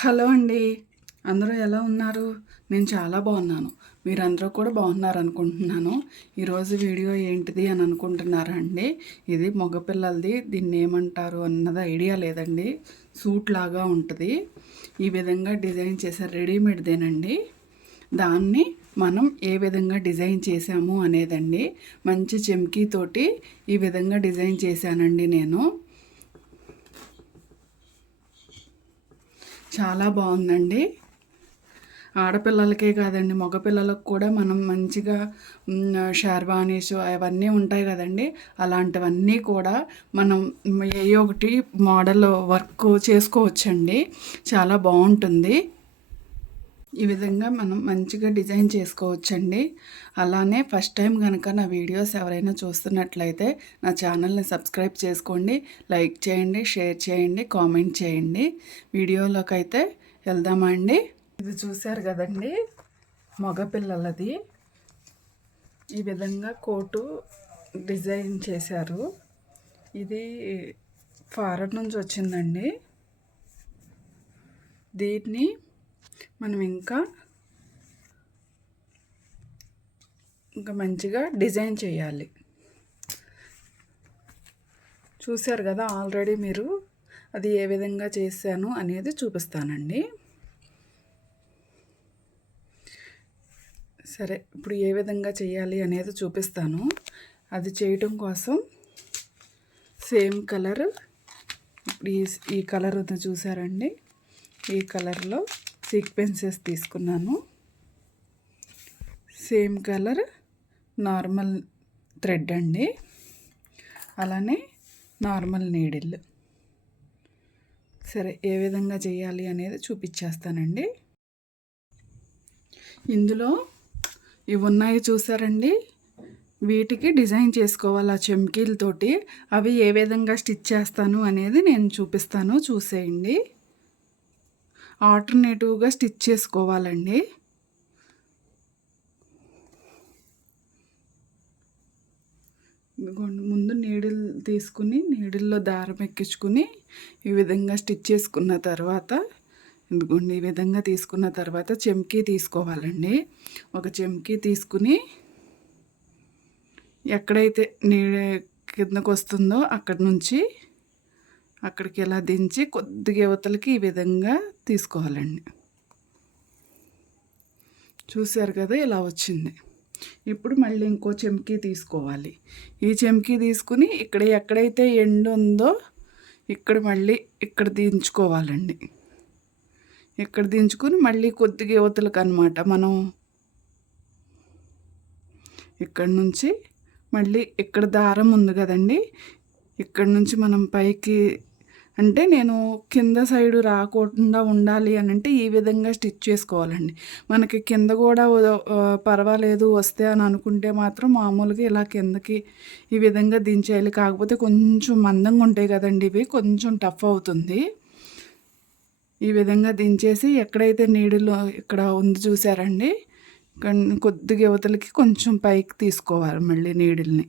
Hello అండి. అందరూ ఎలా ఉన్నారు? నేను చాలా బాగున్నాను. మీరందరూ కూడా బాగున్నారు అనుకుంటున్నాను ఈరోజు వీడియో ఏంటిది అని అనుకుంటున్నారా అండి? ఇది మగపిల్లలది దీన్ని ఏమంటారు అన్నది ఐడియా లేదండి. సూట్ లాగా ఉంటుంది. ఈ విధంగా డిజైన్ చేశారు రెడీమేడ్దేనండి. దాన్ని మనం ఏ విధంగా డిజైన్ చేసాము అనేదండి. మంచి చెమ్కీతోటి ఈ విధంగా డిజైన్ చేశానండి నేను. చాలా బాగుందండి. ఆడపిల్లలకే కాదండి మగపిల్లలకు కూడా మనం మంచిగా షేర్వానీస్ అవన్నీ ఉంటాయి కదండి. అలాంటివన్నీ కూడా మనం ఏ ఒకటి మోడల్ వర్క్ చేసుకోవచ్చండి. చాలా బాగుంటుంది. ఈ విధంగా మనం మంచిగా డిజైన్ చేసుకోవచ్చండి. అలానే ఫస్ట్ టైం కనుక నా వీడియోస్ ఎవరైనా చూస్తున్నట్లయితే నా ఛానల్ని సబ్స్క్రైబ్ చేసుకోండి. లైక్ చేయండి షేర్ చేయండి కామెంట్ చేయండి. వీడియోలోకి అయితే వెళ్దామా అండి ఇది చూశారు కదండి మగపిల్లలది ఈ విధంగా కోటు డిజైన్ చేశారు. ఇది ఫారెన్ నుంచి వచ్చిందండి. దీన్ని మనం ఇంకా ఇంకా మంచిగా డిజైన్ చేయాలి. చూశారు కదా ఆల్రెడీ మీరు అది ఏ విధంగా చేశాను అనేది చూపిస్తానండి. సరే ఇప్పుడు ఏ విధంగా చేయాలి అనేది చూపిస్తాను. అది చేయటం కోసం సేమ్ కలర్ ఇప్పుడు ఈ ఈ కలర్ చూసారండి ఈ కలర్లో సీక్వెన్సెస్ తీసుకున్నాను. సేమ్ కలర్ నార్మల్ థ్రెడ్ అండి. అలానే నార్మల్ నీడిల్. సరే ఏ విధంగా చేయాలి అనేది చూపించేస్తానండి ఇందులో ఇవి ఉన్నాయి చూసారండి. వీటికి డిజైన్ చేసుకోవాలి ఆ చెమ్కీలతోటి. అవి ఏ విధంగా స్టిచ్ చేస్తాను అనేది నేను చూపిస్తాను చూసేయండి. ఆల్టర్నేటివ్గా స్టిచ్ చేసుకోవాలండి. ముందు నీడిల్ తీసుకుని నీడిల్లో దారం ఎక్కించుకుని ఈ విధంగా స్టిచ్ చేసుకున్న తర్వాత ఇదిగోండి ఈ విధంగా తీసుకున్న తర్వాత చెమ్కీ తీసుకోవాలండి. ఒక చెమ్కీ తీసుకుని ఎక్కడైతే నీడ కిందకు వస్తుందో అక్కడి నుంచి అక్కడికి ఇలా దించి కొద్దిగా యువతలకి ఈ విధంగా తీసుకోవాలండి. చూశారు కదా ఇలా వచ్చింది. ఇప్పుడు మళ్ళీ ఇంకో చెంకీ తీసుకోవాలి. ఈ చెంకీ తీసుకుని ఇక్కడ ఎక్కడైతే ఎండ్ ఉందో ఇక్కడ మళ్ళీ ఇక్కడ దించుకోవాలండి. ఇక్కడ దించుకుని మళ్ళీ కొద్దిగా యువతలకు అనమాట మనం ఇక్కడ నుంచి మళ్ళీ ఇక్కడ దారం ఉంది కదండి. ఇక్కడ నుంచి మనం పైకి అంటే నేను కింద సైడు రాకుండా ఉండాలి అని అంటే ఈ విధంగా స్టిచ్ చేసుకోవాలండి. మనకి కింద కూడా పర్వాలేదు వస్తే అని అనుకుంటే మాత్రం మామూలుగా ఇలా కిందకి ఈ విధంగా దించేయాలి. కాకపోతే కొంచెం మందంగా ఉంటాయి కదండి ఇవి కొంచెం టఫ్ అవుతుంది. ఈ విధంగా దించేసి ఎక్కడైతే నీడిలో ఇక్కడ ఉంది చూసారండి కొద్దిగా యువతలకి కొంచెం పైకి తీసుకోవాలి మళ్ళీ నీడిల్ని.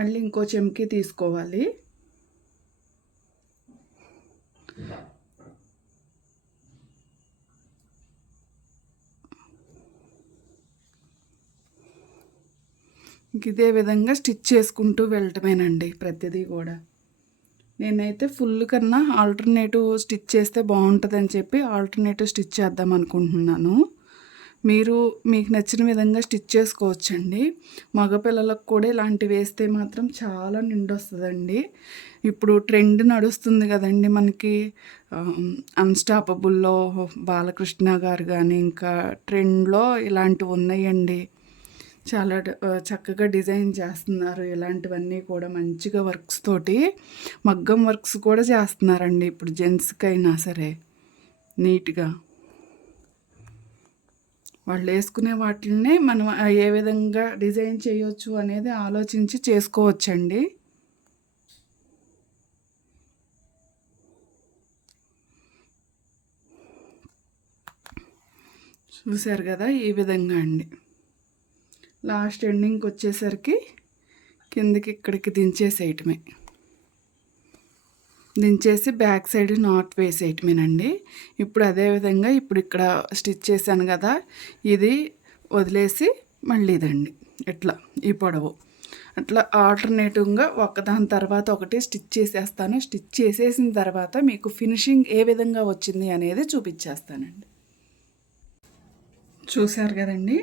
మళ్ళీ ఇంకో చెంకి తీసుకోవాలి. ఇంక ఇదే విధంగా స్టిచ్ చేసుకుంటూ వెళ్ళటమేనండి ప్రతిదీ కూడా. నేనైతే ఫుల్ కన్నా ఆల్టర్నేటివ్ స్టిచ్ చేస్తే బాగుంటుందని చెప్పి ఆల్టర్నేటివ్ స్టిచ్ చేద్దాం అనుకుంటున్నాను. మీరు మీకు నచ్చిన విధంగా స్టిచ్ చేసుకోవచ్చండి. మగపిల్లలకు కూడా ఇలాంటివి వేస్తే మాత్రం చాలా నిండొస్తుందండి. ఇప్పుడు ట్రెండ్ నడుస్తుంది కదండి మనకి. అన్స్టాపబుల్లో బాలకృష్ణ గారు కానీ ఇంకా ట్రెండ్లో ఇలాంటివి ఉన్నాయండి. చాలా చక్కగా డిజైన్ చేస్తున్నారు. ఇలాంటివన్నీ కూడా మంచిగా వర్క్స్ తోటి మగ్గం వర్క్స్ కూడా చేస్తున్నారండి. ఇప్పుడు జెంట్స్కి అయినా సరే నీట్గా. వాళ్ళు వేసుకునే వాటినే మనం ఏ విధంగా డిజైన్ చేయొచ్చు అనేది ఆలోచించి చేసుకోవచ్చండి. చూశారు కదా ఈ విధంగా అండి. లాస్ట్ ఎండింగ్కి వచ్చేసరికి కిందకి ఇక్కడికి దించేసేయటమే. దించేసి బ్యాక్ సైడ్ నాట్ వేసేయటమేనండి. ఇప్పుడు అదేవిధంగా ఇప్పుడు ఇక్కడ స్టిచ్ చేశాను కదా ఇది వదిలేసి మళ్ళీ ఇదండి. ఇట్లా ఈ పొడవు. అట్లా ఆల్టర్నేటివ్గా ఒకదాని తర్వాత ఒకటి స్టిచ్ చేసేస్తాను. స్టిచ్ చేసేసిన తర్వాత మీకు ఫినిషింగ్ ఏ విధంగా వచ్చింది అనేది చూపించేస్తానండి. చూశారు కదండి?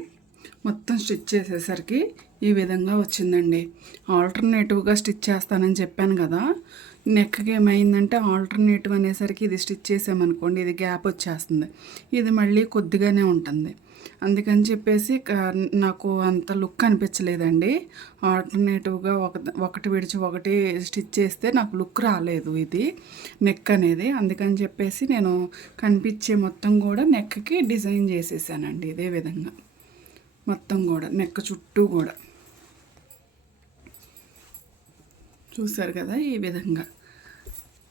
మొత్తం స్టిచ్ చేసేసరికి ఈ విధంగా వచ్చిందండి. ఆల్టర్నేటివ్గా స్టిచ్ చేస్తానని చెప్పాను కదా నెక్కి ఏమైందంటే ఆల్టర్నేటివ్ అనేసరికి ఇది స్టిచ్ చేసామనుకోండి ఇది గ్యాప్ వచ్చేస్తుంది. ఇది మళ్ళీ కొద్దిగానే ఉంటుంది. అందుకని చెప్పేసి క- నాకు అంత లుక్ అనిపించలేదండి. ఆల్టర్నేటివ్గా ఒక ఒకటి విడిచి ఒకటి స్టిచ్ చేస్తే నాకు లుక్ రాలేదు ఇది నెక్ అనేది. అందుకని చెప్పేసి నేను కనిపించే మొత్తం కూడా నెక్కి డిజైన్ చేసేసానండి ఇదే విధంగా. మొత్తం కూడా నెక్ చుట్టూ కూడా. చూసారు కదా ఈ విధంగా.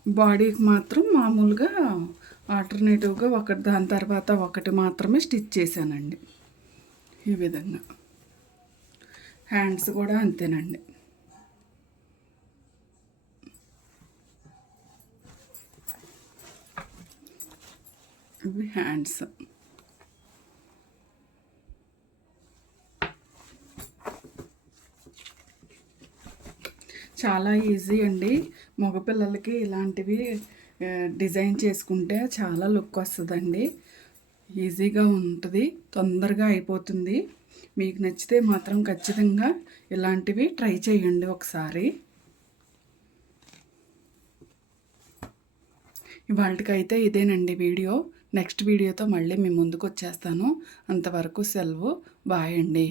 బాడీకి మాత్రం మామూలుగా ఆల్టర్నేటివ్గా ఒకటి దాని తర్వాత ఒకటి మాత్రమే స్టిచ్ చేశానండి. ఈ విధంగా. హ్యాండ్స్ కూడా అంతేనండి. ఇవి హ్యాండ్స్. చాలా ఈజీ అండి. మగపిల్లలకి ఇలాంటివి డిజైన్ చేసుకుంటే చాలా లుక్ వస్తుందండి. ఈజీగా ఉంటుంది తొందరగా అయిపోతుంది. మీకు నచ్చితే మాత్రం ఖచ్చితంగా ఇలాంటివి ట్రై చేయండి ఒకసారి. ఇవాళకైతే ఇదేనండి వీడియో. నెక్స్ట్ వీడియోతో మళ్ళీ మీ ముందుకు వచ్చేస్తాను అంతవరకు సెలవు బాయ్ అండి.